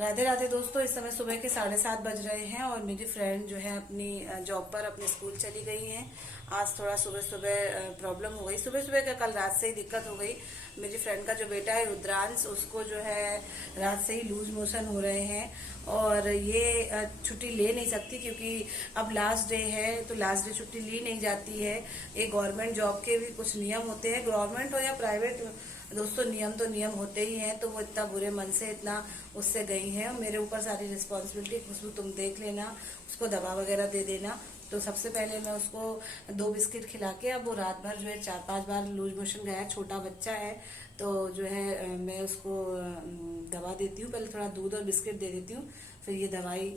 राधे राधे दोस्तों। इस समय सुबह के 7:30 बज रहे हैं और मेरी फ्रेंड जो है अपनी जॉब पर अपने स्कूल चली गई हैं। आज थोड़ा सुबह सुबह प्रॉब्लम हो गई। सुबह सुबह का कल रात से ही दिक्कत हो गई। मेरी फ्रेंड का जो बेटा है रुद्रांश, उसको जो है रात से ही लूज मोशन हो रहे हैं और ये छुट्टी ले नहीं सकती क्योंकि अब लास्ट डे है, तो लास्ट डे छुट्टी ली नहीं जाती है। ये गवर्नमेंट जॉब के भी कुछ नियम होते हैं, गवर्नमेंट हो या प्राइवेट दोस्तों, नियम तो नियम होते ही हैं। तो वो इतना बुरे मन से इतना उससे गई हैं। मेरे ऊपर सारी रिस्पॉन्सिबिलिटी, खुशबू तुम देख लेना, उसको दवा वगैरह दे देना। तो सबसे पहले मैं उसको 2 बिस्किट खिला के, अब वो रात भर जो है 4-5 बार लूज मोशन गया, छोटा बच्चा है तो जो है मैं उसको दवा देती हूँ। पहले थोड़ा दूध और बिस्किट दे देती हूँ, फिर ये दवाई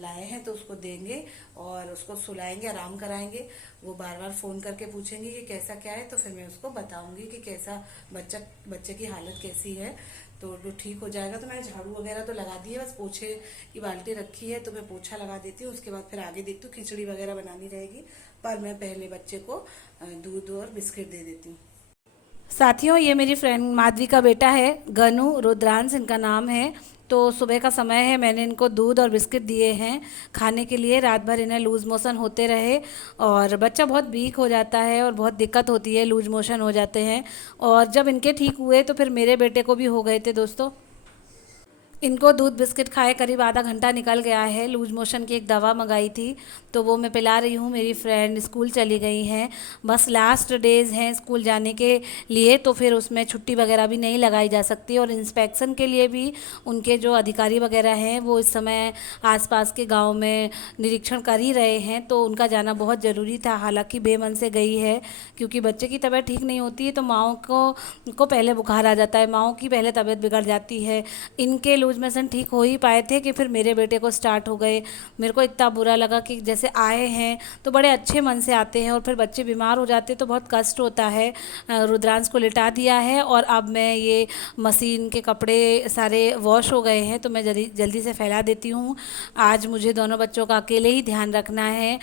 लाए हैं तो उसको देंगे और उसको सुलाएंगे, आराम कराएंगे। वो बार बार फ़ोन करके पूछेंगे कि कैसा क्या है, तो फिर मैं उसको बताऊंगी कि कैसा बच्चे की हालत कैसी है। तो वो ठीक हो जाएगा। तो मैंने झाड़ू वगैरह तो लगा दी है, बस पोछे की बाल्टी रखी है तो मैं पोछा लगा देती हूँ। उसके बाद फिर आगे देखती हूँ, खिचड़ी वगैरह बनानी रहेगी, पर मैं पहले बच्चे को दूध और बिस्किट दे देती हूँ। साथियों, ये मेरी फ्रेंड माधवी का बेटा है, गनु रुद्रांश इनका नाम है। तो सुबह का समय है, मैंने इनको दूध और बिस्किट दिए हैं खाने के लिए। रात भर इन्हें लूज मोशन होते रहे और बच्चा बहुत वीक हो जाता है और बहुत दिक्कत होती है, लूज मोशन हो जाते हैं। और जब इनके ठीक हुए तो फिर मेरे बेटे को भी हो गए थे दोस्तों। इनको दूध बिस्किट खाए करीब आधा घंटा निकल गया है। लूज मोशन की एक दवा मंगाई थी तो वो मैं पिला रही हूँ। मेरी फ्रेंड स्कूल चली गई हैं, बस लास्ट डेज़ हैं स्कूल जाने के लिए, तो फिर उसमें छुट्टी वगैरह भी नहीं लगाई जा सकती। और इंस्पेक्शन के लिए भी उनके जो अधिकारी वगैरह हैं वो इस समय आसपास के गांव में निरीक्षण कर ही रहे हैं, तो उनका जाना बहुत ज़रूरी था। हालांकि बेमन से गई है क्योंकि बच्चे की तबीयत ठीक नहीं होती है तो माँओं को पहले बुखार आ जाता है, माँओं की पहले तबीयत बिगड़ जाती है। इनके लूज मोशन ठीक हो ही पाए थे कि फिर मेरे बेटे को स्टार्ट हो गए। मेरे को इतना बुरा लगा कि जैसे आए हैं तो बड़े अच्छे मन से आते हैं और फिर बच्चे बीमार हो जाते तो बहुत कष्ट होता है। रुद्रांश को लिटा दिया है और अब मैं ये मशीन के कपड़े सारे वॉश हो गए हैं तो मैं जल्दी जल्दी से फैला देती हूँ। आज मुझे दोनों बच्चों का अकेले ही ध्यान रखना है।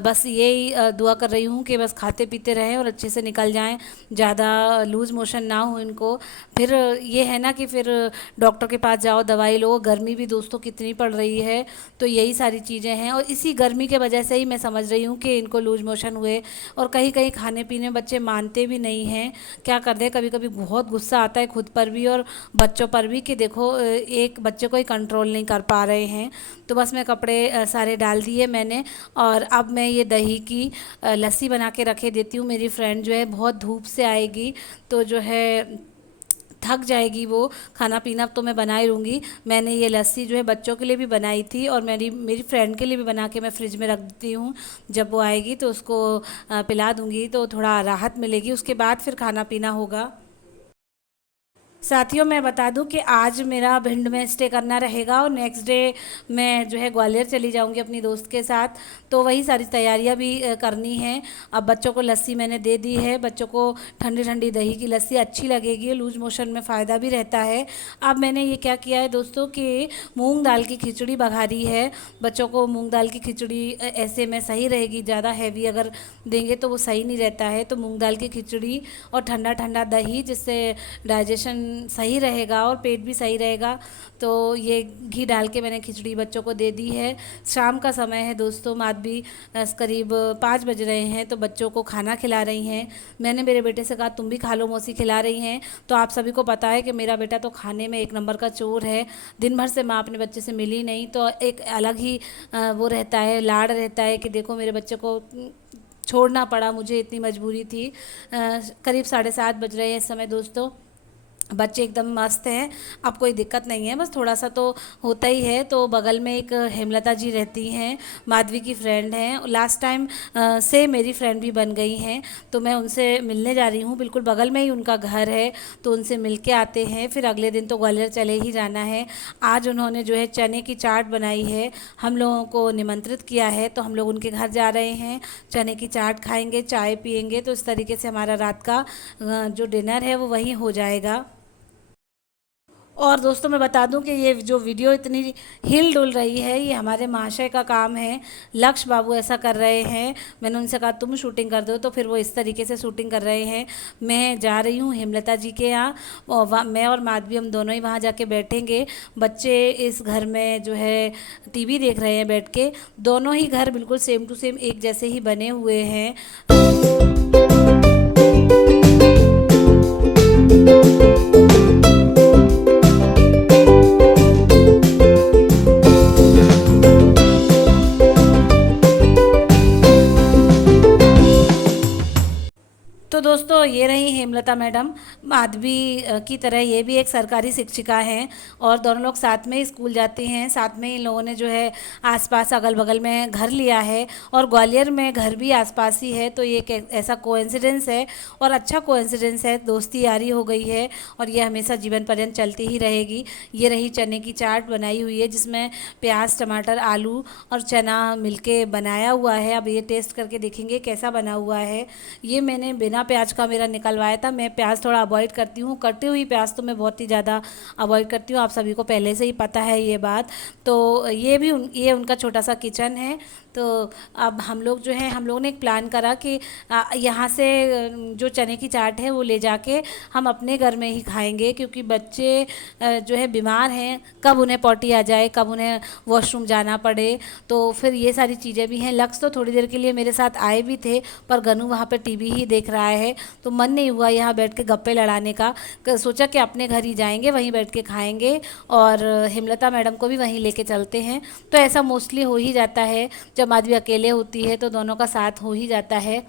बस यही दुआ कर रही हूँ कि बस खाते पीते रहें और अच्छे से निकल जाएं, ज़्यादा लूज़ मोशन ना हो इनको। फिर ये है ना कि फिर डॉक्टर के पास जाओ, दवाई लो। गर्मी भी दोस्तों कितनी पड़ रही है, तो यही सारी चीज़ें हैं और इसी गर्मी के वजह से ही मैं समझ रही हूँ कि इनको लूज मोशन हुए। और कहीं कहीं खाने पीने बच्चे मानते भी नहीं हैं। क्या कर दे, कभी कभी बहुत गुस्सा आता है खुद पर भी और बच्चों पर भी कि देखो एक बच्चे को ही कंट्रोल नहीं कर पा रहे हैं। तो बस मैं कपड़े सारे डाल दिए मैंने और अब मैं ये दही की लस्सी बना के रखे देती हूँ। मेरी फ्रेंड जो है बहुत धूप से आएगी तो जो है थक जाएगी, वो खाना पीना तो मैं बना ही लूँगी। मैंने ये लस्सी जो है बच्चों के लिए भी बनाई थी और मेरी मेरी फ्रेंड के लिए भी बना के मैं फ्रिज में रख देती हूँ। जब वो आएगी तो उसको पिला दूँगी तो थोड़ा राहत मिलेगी, उसके बाद फिर खाना पीना होगा। साथियों, मैं बता दूं कि आज मेरा भिंड में स्टे करना रहेगा और नेक्स्ट डे मैं जो है ग्वालियर चली जाऊंगी अपनी दोस्त के साथ। तो वही सारी तैयारियां भी करनी है। अब बच्चों को लस्सी मैंने दे दी है, बच्चों को ठंडी ठंडी दही की लस्सी अच्छी लगेगी, लूज मोशन में फ़ायदा भी रहता है। अब मैंने ये क्या किया है दोस्तों कि मूंग दाल की खिचड़ी बघारी है। बच्चों को मूंग दाल की खिचड़ी ऐसे में सही रहेगी, ज़्यादा हैवी अगर देंगे तो वो सही नहीं रहता है। तो मूंग दाल की खिचड़ी और ठंडा ठंडा दही, जिससे डाइजेशन सही रहेगा और पेट भी सही रहेगा। तो ये घी डाल के मैंने खिचड़ी बच्चों को दे दी है। शाम का समय है दोस्तों, माधवी करीब 5 बज रहे हैं तो बच्चों को खाना खिला रही हैं। मैंने मेरे बेटे से कहा तुम भी खा लो मौसी, खिला रही हैं। तो आप सभी को पता है कि मेरा बेटा तो खाने में एक नंबर का चोर है। दिन भर से माँ अपने बच्चे से मिली नहीं तो एक अलग ही वो रहता है, लाड़ रहता है कि देखो मेरे बच्चे को छोड़ना पड़ा, मुझे इतनी मजबूरी थी। करीब 7:30 बज रहे हैं इस समय दोस्तों। बच्चे एकदम मस्त हैं, अब कोई दिक्कत नहीं है, बस थोड़ा सा तो होता ही है। तो बगल में एक हेमलता जी रहती हैं, माधवी की फ्रेंड हैं, लास्ट टाइम से मेरी फ्रेंड भी बन गई हैं। तो मैं उनसे मिलने जा रही हूँ, बिल्कुल बगल में ही उनका घर है तो उनसे मिल के आते हैं। फिर अगले दिन तो ग्वालियर चले ही जाना है। आज उन्होंने जो है चने की चाट बनाई है, हम लोगों को निमंत्रित किया है तो हम लोग उनके घर जा रहे हैं। चने की चाट खाएंगे, चाय पियेंगे, तो इस तरीके से हमारा रात का जो डिनर है वो वहीं हो जाएगा। और दोस्तों मैं बता दूं कि ये जो वीडियो इतनी हिल डुल रही है ये हमारे महाशय का काम है। लक्ष्य बाबू ऐसा कर रहे हैं। मैंने उनसे कहा तुम शूटिंग कर दो, तो फिर वो इस तरीके से शूटिंग कर रहे हैं। मैं जा रही हूँ हेमलता जी के यहाँ, और मैं और माधवी हम दोनों ही वहाँ जाके बैठेंगे। बच्चे इस घर में जो है टीवी देख रहे हैं बैठ के। दोनों ही घर बिल्कुल सेम टू सेम एक जैसे ही बने हुए हैं। तो दोस्तों ये रही हेमलता मैडम। माधवी की तरह ये भी एक सरकारी शिक्षिका हैं, और दोनों लोग साथ में ही स्कूल जाते हैं। साथ में इन लोगों ने जो है आसपास अगल बगल में घर लिया है, और ग्वालियर में घर भी आसपास ही है। तो ये एक ऐसा कोइंसिडेंस है, और अच्छा कोइंसिडेंस है। दोस्ती यारी हो गई है, और ये हमेशा जीवन पर्यंत चलती ही रहेगी। ये रही चने की चाट बनाई हुई है, जिसमें प्याज, टमाटर, आलू और चना मिलके बनाया हुआ है। अब ये टेस्ट करके देखेंगे कैसा बना हुआ है। ये मैंने बिना प्याज का मेरा निकलवाया था। मैं प्याज थोड़ा अवॉइड करती हूँ, कटी हुई प्याज तो मैं बहुत ही ज़्यादा अवॉइड करती हूँ। आप सभी को पहले से ही पता है ये बात। तो ये उनका छोटा सा किचन है। तो अब हम लोग जो है, हम लोगों ने एक प्लान करा कि यहाँ से जो चने की चाट है वो ले जाके हम अपने घर में ही खाएंगे, क्योंकि बच्चे जो है बीमार हैं। कब उन्हें पॉटी आ जाए, कब उन्हें वॉशरूम जाना पड़े, तो फिर ये सारी चीज़ें भी हैं। लक्ष्य तो थोड़ी देर के लिए मेरे साथ आए भी थे, पर गनू वहाँ पे टीवी ही देख रहा है, तो मन नहीं हुआ यहाँ बैठ के गप्पे लड़ाने का। सोचा कि अपने घर ही जाएंगे, वहीं बैठ के खाएंगे, और हेमलता मैडम को भी वहीं लेके चलते हैं। तो ऐसा मोस्टली हो ही जाता है, जब माधवी अकेले होती है तो दोनों का साथ हो ही जाता है।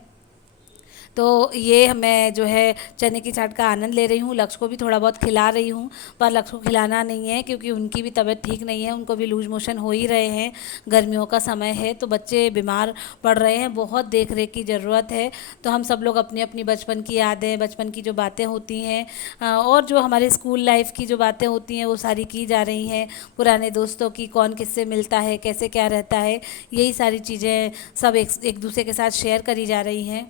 तो ये मैं जो है चने की चाट का आनंद ले रही हूँ। लक्ष्य को भी थोड़ा बहुत खिला रही हूँ, पर लक्ष्य को खिलाना नहीं है क्योंकि उनकी भी तबीयत ठीक नहीं है। उनको भी लूज मोशन हो ही रहे हैं, गर्मियों का समय है तो बच्चे बीमार पड़ रहे हैं। बहुत देख रेख की ज़रूरत है। तो हम सब लोग अपनी अपनी बचपन की यादें, बचपन की जो बातें होती हैं, और जो हमारे स्कूल लाइफ की जो बातें होती हैं वो सारी की जा रही हैं। पुराने दोस्तों की, कौन किससे मिलता है, कैसे क्या रहता है, यही सारी चीज़ें सब एक दूसरे के साथ शेयर करी जा रही हैं।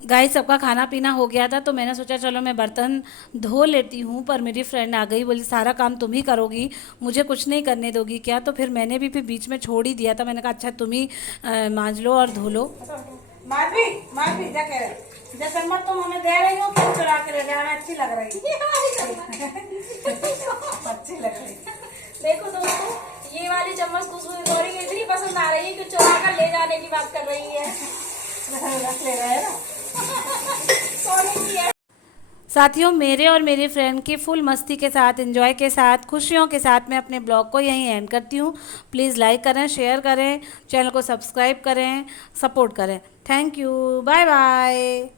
गाइस सबका खाना पीना हो गया था, तो मैंने सोचा चलो मैं बर्तन धो लेती हूँ। पर मेरी फ्रेंड आ गई, बोली सारा काम तुम ही करोगी, मुझे कुछ नहीं करने दोगी क्या? तो फिर मैंने भी फिर बीच में छोड़ ही दिया था। मैंने कहा अच्छा तुम ही मांज लो और धो लो। माधवी माधवी क्या कह रहे, जैसे मत तुम हमें दे रही हो, क्यों चुरा के ले जाना? अच्छी लग रही अच्छी लग रही। देखो दोस्तों, ये वाली चम्मच खुशबू गौरी को इतनी पसंद आ रही है कि चुरा कर ले जाने की बात कर रही है। रख ले रहे हैं ना। सोने की है। साथियों, मेरे और मेरी फ्रेंड की फुल मस्ती के साथ, एंजॉय के साथ, खुशियों के साथ मैं अपने ब्लॉग को यहीं एंड करती हूँ। प्लीज़ लाइक करें, शेयर करें, चैनल को सब्सक्राइब करें, सपोर्ट करें। Thank you, bye bye.